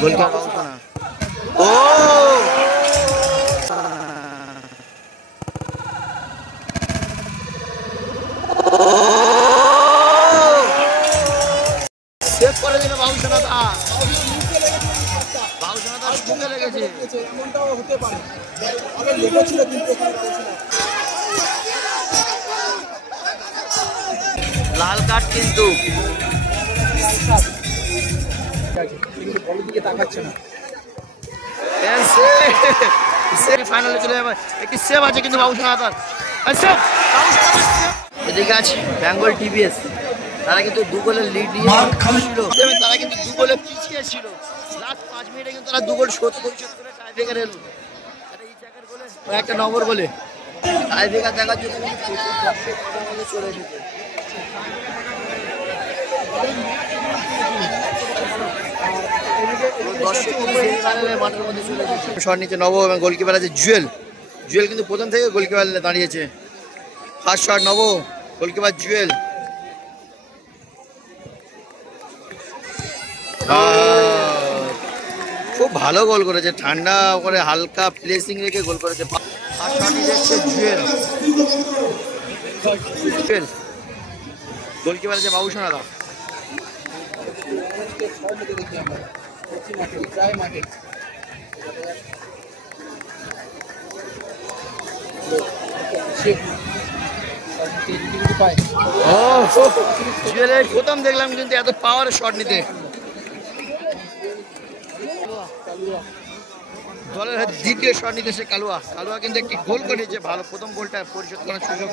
Goalkeeper বাবুসোনা। ও save করে দিল বাবুসোনা দা। বাবুসোনা দা মুখে লেগেছে। এমনটাও হতে পারে, আগে লেগেছিল কিন্তু লাল কার্ড কিন্তু বলের দিকে তাকাচ্ছে না। ফাইনালে চলে যাবে। একটি সেভ আছে কিন্তু বাবুসোনা দার। এদিকে আছে বেঙ্গল টিভিএস, তারা কিন্তু 2 গোলের লিড নিয়ে ছিল, তারা কিন্তু 2 গোলে পিছিয়ে ছিল। লাস্ট 5 মিনিটে কিন্তু তারা 2 গোল পরিশোধ করে টাইব্রেকার এলো। একটা নম্বর বলে টাইব্রেকার দেখার জন্য চলে এসেছে। শট নিচে নব এবং গোলকিপার আছে জুয়েল। জুয়েল কিন্তু প্রথম থেকে গোলকিপার দাঁড়িয়েছে। ফার্স্ট শট নব, গোলকিপার জুয়েল। খুব ভালো গোল করেছে, ঠান্ডা করে হালকা প্লেসিং রেখে গোল করেছে। ফার্স্ট শট নিচ্ছে জুয়েল। জুয়েল গোলকিপার আছে বাবুসোনা দা। জুয়েলের প্রথম দেখলাম কিন্তু এত পাওয়ার শট নিতে। দলের দ্বিতীয় শট নিতে সে কালুয়া। কালুয়া কিন্তু একটি গোল করেছে ভালো, প্রথম গোলটা পরিশোধ করার সুযোগ।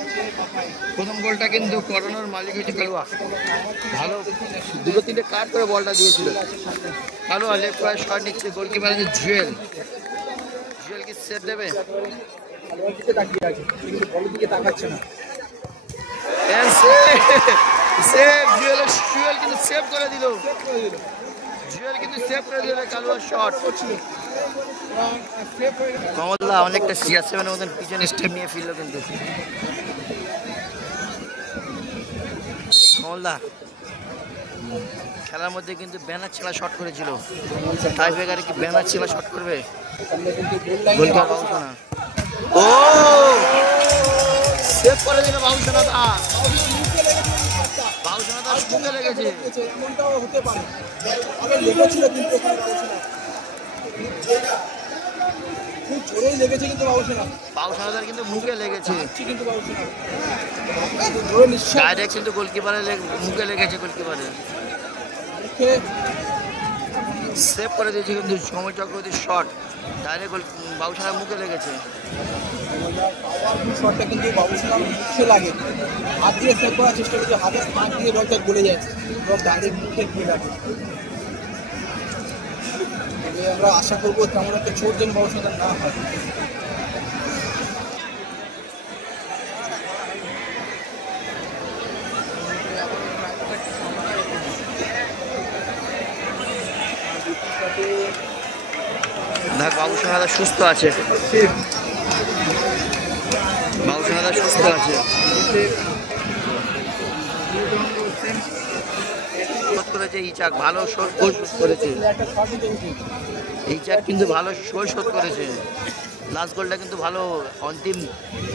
প্রথম গোলটা কিন্তু করানোর মালিক হয়েছে কালুয়া। ভালো 2-3টে কাট করে বলটা দিয়েছিল কালুয়া। লেফট পায়ে শট নিচ্ছে, গোলকিপার আছে জুয়েল। জুয়েল কি সেভ দেবে? বলের দিকে তাকাচ্ছে না। জুয়েল কিন্তু সেভ করে দিল। জুয়েল কিন্তু সেভ করে দিল কালুয়ার শট। কমলদা অনেকটা CR7 এর মতন পিছনে স্টেপ নিয়ে ফিরল কিন্তু। কমলদা খেলার মধ্যে কিন্তু ব্যানার ছেলা শট করেছিল। টাইব্রেকারে কি ব্যানার ছেলা শট করবে? গোলকিপার বাবুসোনা। ও সেভ করে দিল বাবুসোনা দা। বাবুসোনা দা মুখে লেগেছে। এমনটাও হতে পারে, আগে লেগেছিল কিন্তু খুব জোরেই লেগেছে কিন্তু বাবুসোনা দার কিন্তু মুখে লেগেছে। কিন্তু ডাইরেক্ট কিন্তু গোলকিপারের মুখে লেগেছে। গোলকিপারের সেভ করে দিয়েছে কিন্তু সময় চক্রবর্তীর শট ডাইরেক্ট বাবুসোনার মুখে লেগেছে। শটটা কিন্তু বাবুসোনার মুখে লাগে, হাত দিয়ে সেভ করার চেষ্টা করছে, হাতের ফাঁক দিয়ে বলটা গলে যায় এবং ডাইরেক্ট মুখে গিয়ে লাগে। আমরা আশা করবো তেমন একটা চোট যেন বাবুসোনার না হয়। দেখ বাবুসোনা দা সুস্থ আছে। বাবুসোনা দা সুস্থ আছে। করেছে ইচাক, ভালো গোল শোধ করেছে। ইচাক কিন্তু ভালো গোল শোধ করেছে। লাস্ট গোলটা কিন্তু ভালো, অন্তিম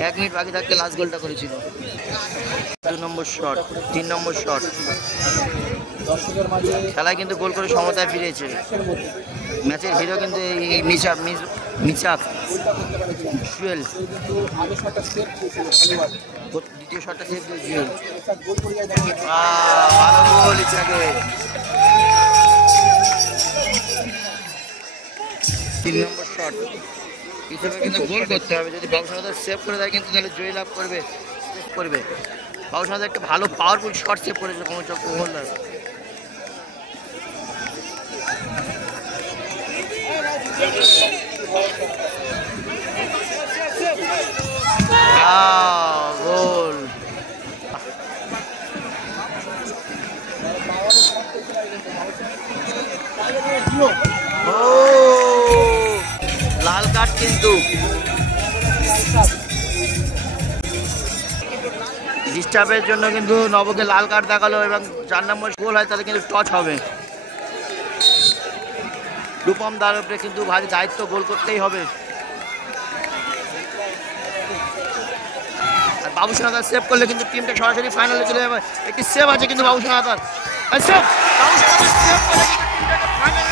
1 মিনিট বাকি থাকতে লাস্ট গোলটা করেছিল। 2 নম্বর শট, 3 নম্বর শট। খেলায় কিন্তু গোল করে সমতায় ফিরেছে। ম্যাচের হিরো কিন্তু এই মিচাক জুয়েল। দ্বিতীয় শটটা সেভ দিয়ে জুয়েল। ভালো গোল ইচাকে। 3 নম্বর শট হিসেবে কিন্তু গোল করতে হবে। যদি বাবুসোনা সেভ করে দেয় কিন্তু তাহলে জয় লাভ করবে। বাবুসোনা একটা ভালো পাওয়ারফুল শট সেভ করেছিল কোনো চক্রবর্তী। গোল লাল কার্ড কিন্তু ডিস্টার্বের জন্য কিন্তু নবকে লাল কার্ড দেখালো এবং 4 নম্বর গোল হয় তাহলে কিন্তু টচ হবে। রূপম দার উপরে কিন্তু ভারী দায়িত্ব, গোল করতেই হবে। আর বাবু সোনাদার সেভ করলে কিন্তু টিমটা সরাসরি ফাইনালে চলে যাবে। একটি সেভ আছে কিন্তু বাবু সোনাদার, সেভ বাবু সোনাদার সেভ করে কিন্তু টিমটাকে ফাইনালে